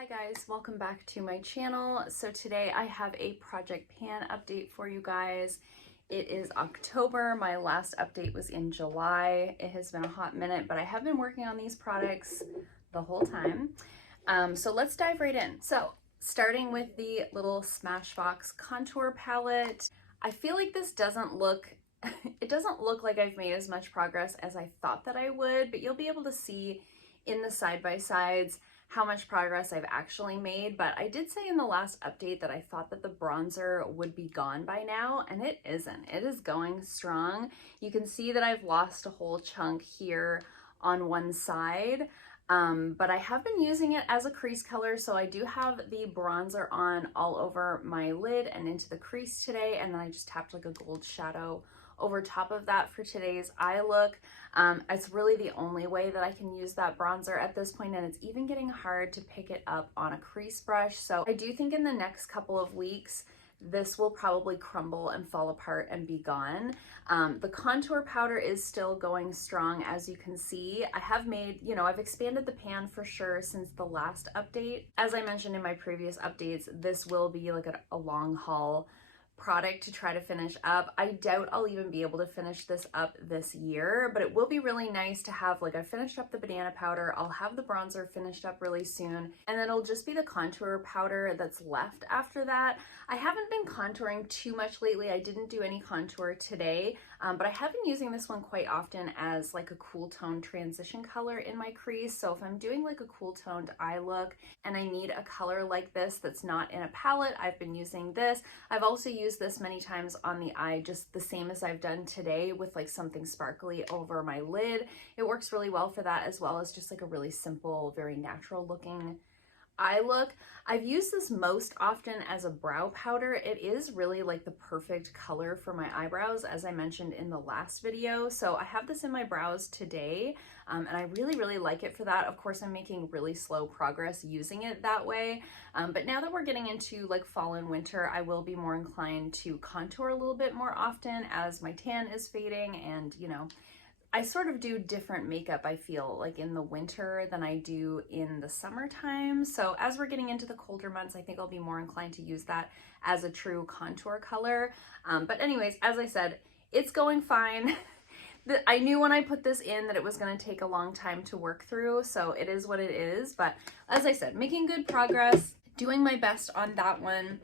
Hi guys, welcome back to my channel. So today I have a project pan update for you guys. It is October. My last update was in July. It has been a hot minute, but I have been working on these products the whole time. So let's dive right in. So starting with the little Smashbox contour palette. I feel like this doesn't look, it doesn't look like I've made as much progress as I thought that I would, but you'll be able to see in the side-by-sides how much progress I've actually made. But I did say in the last update that I thought that the bronzer would be gone by now, and it isn't. It is going strong. You can see that I've lost a whole chunk here on one side, but I have been using it as a crease color, so I do have the bronzer on all over my lid and into the crease today, and then I just tapped like a gold shadow over top of that for today's eye look. It's really the only way that I can use that bronzer at this point, and it's even getting hard to pick it up on a crease brush. So I do think in the next couple of weeks, this will probably crumble and fall apart and be gone. The contour powder is still going strong, as you can see. I have made, I've expanded the pan for sure since the last update. As I mentioned in my previous updates, this will be like a long haul product to try to finish up. I doubt I'll even be able to finish this up this year, but it will be really nice to have, like, I finished up the banana powder, I'll have the bronzer finished up really soon, and then it'll just be the contour powder that's left after that. I haven't been contouring too much lately. I didn't do any contour today, but I have been using this one quite often as like a cool tone transition color in my crease. So if I'm doing like a cool toned eye look and I need a color like this that's not in a palette, I've been using this. I've also used this many times on the eye, just the same as I've done today, with like something sparkly over my lid. It works really well for that, as well as just like a really simple, very natural looking eye look. I've used this most often as a brow powder. It is really like the perfect color for my eyebrows, as I mentioned in the last video. So I have this in my brows today, and I really like it for that. Of course, I'm making really slow progress using it that way. But now that we're getting into like fall and winter, I will be more inclined to contour a little bit more often as my tan is fading, and I sort of do different makeup, I feel like, in the winter than I do in the summertime. So as we're getting into the colder months, I think I'll be more inclined to use that as a true contour color. But anyways, as I said, it's going fine. I knew when I put this in that it was going to take a long time to work through, so it is what it is. But as I said, making good progress, doing my best on that one.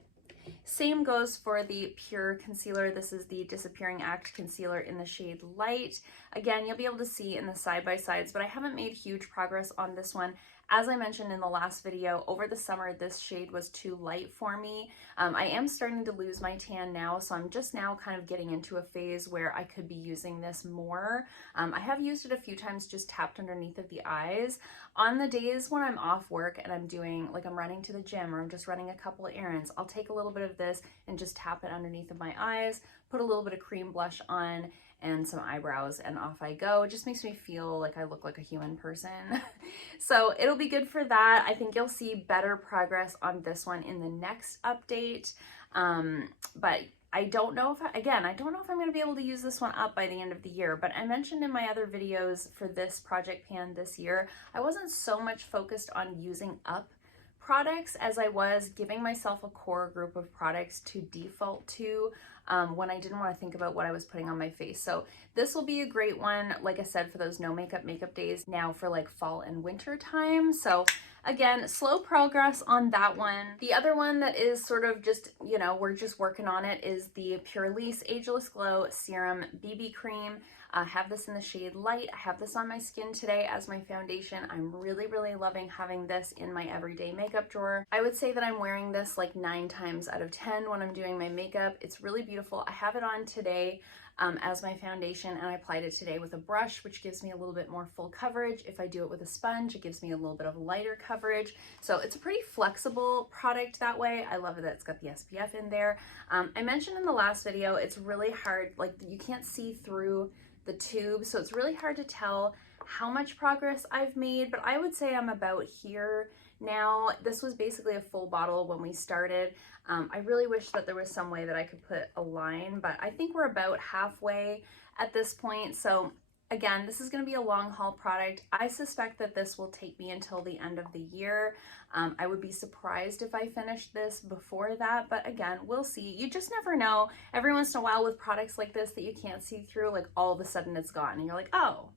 Same goes for the Pure concealer. This is the Disappearing Act concealer in the shade Light. Again, you'll be able to see in the side-by-sides, but I haven't made huge progress on this one. As I mentioned in the last video, over the summer, this shade was too light for me. I am starting to lose my tan now, so I'm just now kind of getting into a phase where I could be using this more. I have used it a few times, just tapped underneath of the eyes. On the days when I'm off work and I'm doing, like, I'm running to the gym or I'm just running a couple of errands, I'll take a little bit of this and just tap it underneath of my eyes, put a little bit of cream blush on and some eyebrows, and off I go. It just makes me feel like I look like a human person. So it'll be good for that. I think you'll see better progress on this one in the next update. But I don't know if, I don't know if I'm going to be able to use this one up by the end of the year, but I mentioned in my other videos for this project pan this year, I wasn't so much focused on using up products as I was giving myself a core group of products to default to when I didn't want to think about what I was putting on my face. So this will be a great one, like I said, for those no makeup days now for like fall and winter time. So again, slow progress on that one. The other one that is sort of just, we're just working on it is the Purlisse Ageless Glow Serum BB Cream. I have this in the shade Light. I have this on my skin today as my foundation. I'm really loving having this in my everyday makeup drawer. I would say that I'm wearing this like 9 times out of 10 when I'm doing my makeup. It's really beautiful. I have it on today as my foundation, and I applied it today with a brush, which gives me a little bit more full coverage. If I do it with a sponge, it gives me a little bit of lighter coverage. So it's a pretty flexible product that way. I love it that it's got the SPF in there. I mentioned in the last video, it's really hard, like you can't see through the tube, so it's really hard to tell how much progress I've made, but I would say I'm about here now. This was basically a full bottle when we started. I really wish that there was some way that I could put a line, but I think we're about halfway at this point. So Again, this is going to be a long haul product. I suspect that this will take me until the end of the year. I would be surprised if I finished this before that, but again, we'll see. You just never know. Every once in a while with products like this that you can't see through, like all of a sudden it's gone and you're like, oh,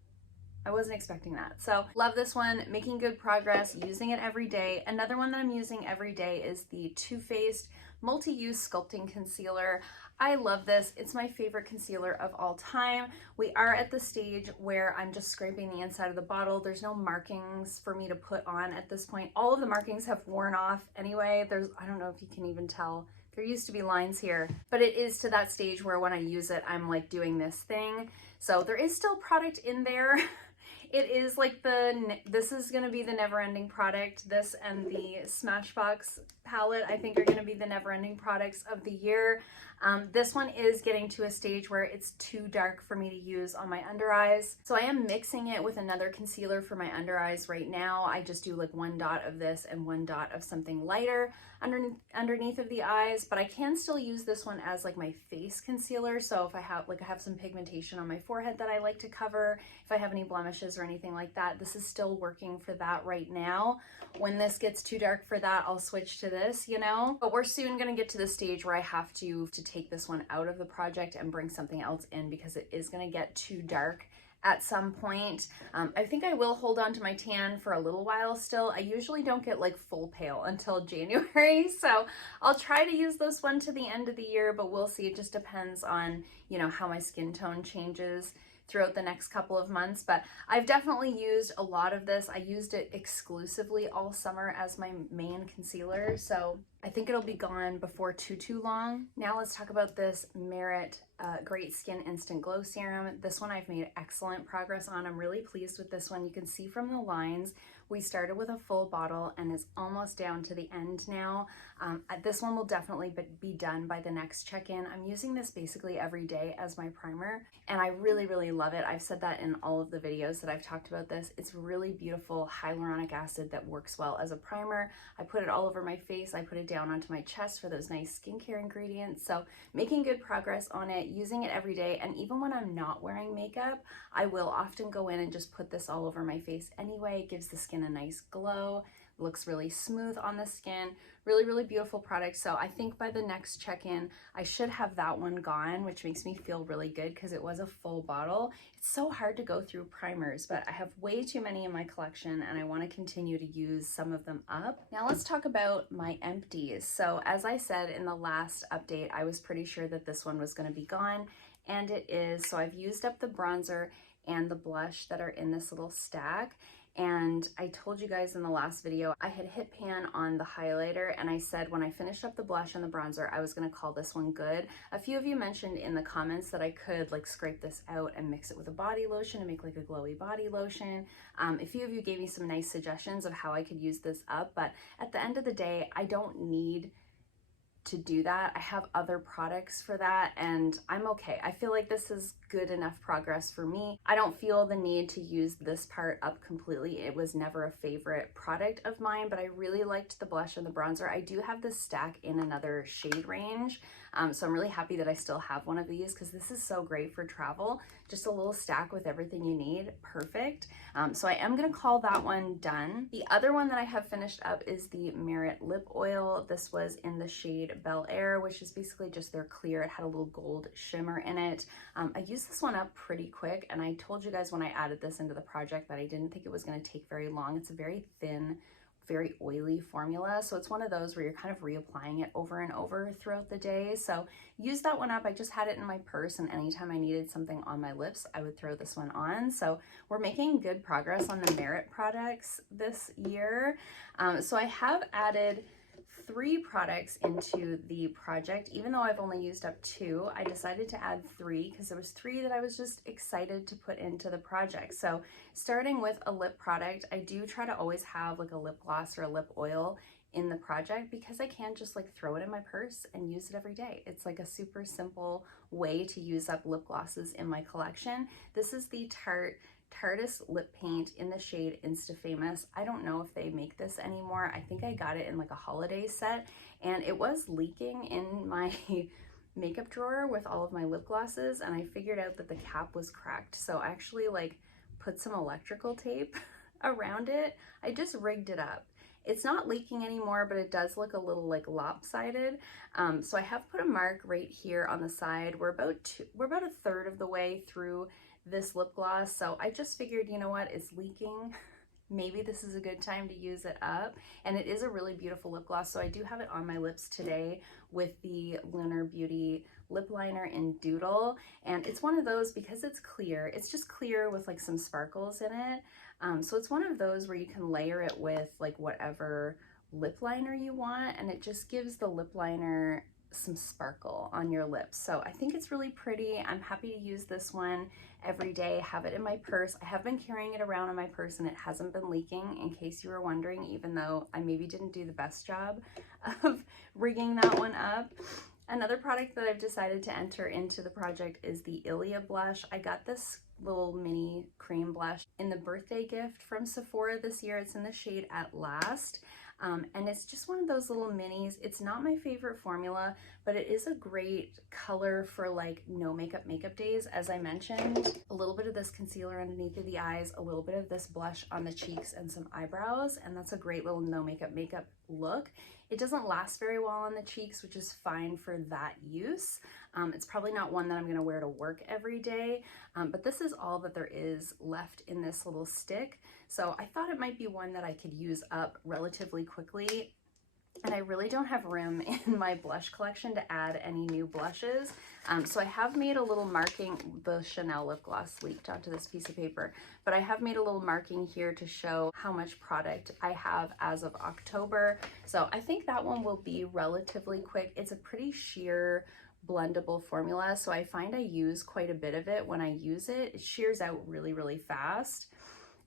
I wasn't expecting that. So love this one, making good progress, using it every day. Another one that I'm using every day is the Too Faced Multi-Use Sculpting Concealer. I love this. It's my favorite concealer of all time. We are at the stage where I'm just scraping the inside of the bottle. There's no markings for me to put on at this point. All of the markings have worn off anyway. I don't know if you can even tell. There used to be lines here, but it is to that stage where when I use it, I'm like doing this thing. So there is still product in there. It is like this is going to be the never-ending product. This and the Smashbox palette, I think, are going to be the never-ending products of the year. This one is getting to a stage where it's too dark for me to use on my under eyes. So I am mixing it with another concealer for my under eyes right now. I just do like 1 dot of this and 1 dot of something lighter underneath of the eyes, but I can still use this one as like my face concealer. So if I have some pigmentation on my forehead that I like to cover, if I have any blemishes or anything like that, this is still working for that right now. When this gets too dark for that, I'll switch to this, you know? But we're soon gonna get to the stage where I have to take this one out of the project and bring something else in because it is gonna get too dark at some point. I think I will hold on to my tan for a little while still. I usually don't get like full pale until January, so I'll try to use this one to the end of the year, but we'll see. It just depends on, you know, how my skin tone changes throughout the next couple of months. But I've definitely used a lot of this. I used it exclusively all summer as my main concealer, so I think it'll be gone before too long. Now let's talk about this Merit Great Skin Instant Glow Serum. This one I've made excellent progress on. I'm really pleased with this one. You can see from the lines, we started with a full bottle and is almost down to the end now. This one will definitely be done by the next check-in. I'm using this basically every day as my primer, and I really, really love it. I've said that in all of the videos that I've talked about this. It's really beautiful hyaluronic acid that works well as a primer. I put it all over my face. I put it down onto my chest for those nice skincare ingredients. So making good progress on it, using it every day. And even when I'm not wearing makeup, I will often go in and just put this all over my face anyway. It gives the skin a nice glow, looks really smooth on the skin. Really, really beautiful product. So I think by the next check-in, I should have that one gone, which makes me feel really good because it was a full bottle. It's so hard to go through primers, but I have way too many in my collection and I want to continue to use some of them up. Now let's talk about my empties. So as I said in the last update, I was pretty sure that this one was going to be gone, and it is. So I've used up the bronzer and the blush that are in this little stack. And I told you guys in the last video, I had hit pan on the highlighter, and I said when I finished up the blush and the bronzer, I was gonna call this one good. A few of you mentioned in the comments that I could like scrape this out and mix it with a body lotion and make like a glowy body lotion. A few of you gave me some nice suggestions of how I could use this up, but at the end of the day, I don't need to do that. I have other products for that and I'm okay. I feel like this is good enough progress for me. I don't feel the need to use this part up completely. It was never a favorite product of mine, but I really liked the blush and the bronzer. I do have this stack in another shade range. So I'm really happy that I still have one of these because this is so great for travel. Just a little stack with everything you need. Perfect. So I am going to call that one done. The other one that I have finished up is the Merit Lip Oil. This was in the shade Bel Air, which is basically just their clear. It had a little gold shimmer in it. I used this one up pretty quick, and I told you guys when I added this into the project that I didn't think it was going to take very long. It's a very thin, very oily formula, so it's one of those where you're kind of reapplying it over and over throughout the day. So use that one up. I just had it in my purse, and anytime I needed something on my lips, I would throw this one on. So we're making good progress on the Merit products this year. So I have added 3 products into the project. Even though I've only used up 2, I decided to add 3 because there was 3 that I was just excited to put into the project. So starting with a lip product, I do try to always have like a lip gloss or a lip oil in the project because I can just like throw it in my purse and use it every day. It's like a super simple way to use up lip glosses in my collection. This is the Tarteist lip paint in the shade Insta Famous. I don't know if they make this anymore. I think I got it in like a holiday set, and it was leaking in my makeup drawer with all of my lip glosses, and I figured out that the cap was cracked. So I actually like put some electrical tape around it. I just rigged it up. It's not leaking anymore, but it does look a little like lopsided. So I have put a mark right here on the side. We're about a third of the way through this lip gloss. So I just figured, you know what, it's leaking. Maybe this is a good time to use it up. And it is a really beautiful lip gloss. So I do have it on my lips today with the Lunar Beauty lip liner in Doodle. And it's one of those, because it's clear, it's just clear with like some sparkles in it. So it's one of those where you can layer it with like whatever lip liner you want, and it just gives the lip liner some sparkle on your lips. So I think it's really pretty. I'm happy to use this one every day, have it in my purse. I have been carrying it around in my purse and it hasn't been leaking, in case you were wondering, even though I maybe didn't do the best job of rigging that one up. Another product that I've decided to enter into the project is the Ilia blush. I got this little mini cream blush in the birthday gift from Sephora this year. It's in the shade At Last. And it's just one of those little minis. It's not my favorite formula, but it is a great color for like no makeup days. As I mentioned, a little bit of this concealer underneath of the eyes, a little bit of this blush on the cheeks and some eyebrows, and that's a great little no makeup look. It doesn't last very well on the cheeks, which is fine for that use. It's probably not one that I'm gonna wear to work every day, but this is all that there is left in this little stick. So I thought it might be one that I could use up relatively quickly. And I really don't have room in my blush collection to add any new blushes. So I have made a little marking. The Chanel lip gloss leaked onto this piece of paper, but I have made a little marking here to show how much product I have as of October. So I think that one will be relatively quick. It's a pretty sheer blendable formula, so I find I use quite a bit of it. When I use it, it shears out really, really fast.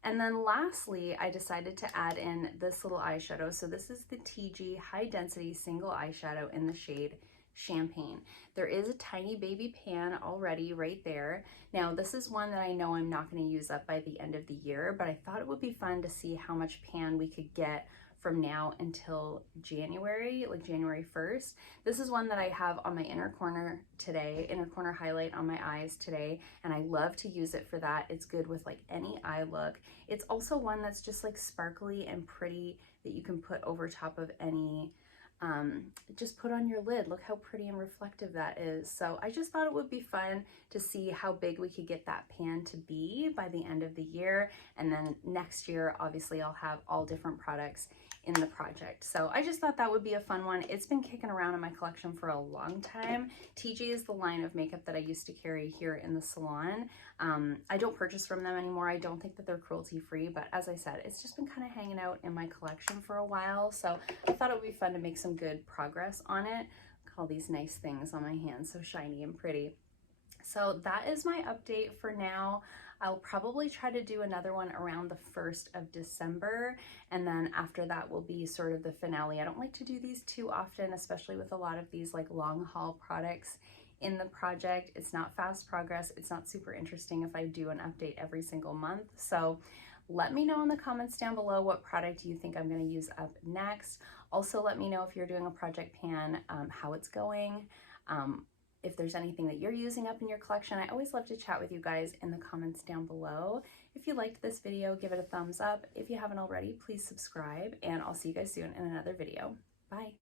And then lastly, I decided to add in this little eyeshadow. So this is the Tigi High Density Single Eyeshadow in the shade Champagne. There is a tiny baby pan already right there. Now, this is one that I know I'm not going to use up by the end of the year, but I thought it would be fun to see how much pan we could get from now until January, like January 1st. This is one that I have on my inner corner today, inner corner highlight on my eyes today, and I love to use it for that. It's good with like any eye look. It's also one that's just like sparkly and pretty that you can put over top of any, just put on your lid. Look how pretty and reflective that is. So I just thought it would be fun to see how big we could get that pan to be by the end of the year. And then next year, obviously I'll have all different products in the project. So I just thought that would be a fun one. It's been kicking around in my collection for a long time. Tigi is the line of makeup that I used to carry here in the salon. I don't purchase from them anymore. I don't think that they're cruelty free, but as I said, it's just been kind of hanging out in my collection for a while. So I thought it would be fun to make some good progress on it. Look at all these nice things on my hands, so shiny and pretty. So that is my update for now. I'll probably try to do another one around the 1st of December, and then after that will be sort of the finale. I don't like to do these too often, especially with a lot of these like long haul products in the project. It's not fast progress. It's not super interesting if I do an update every single month. So let me know in the comments down below what product you think I'm going to use up next. Also, let me know if you're doing a project pan, how it's going. If there's anything that you're using up in your collection. I always love to chat with you guys in the comments down below. If you liked this video, give it a thumbs up. If you haven't already, please subscribe, and I'll see you guys soon in another video. Bye.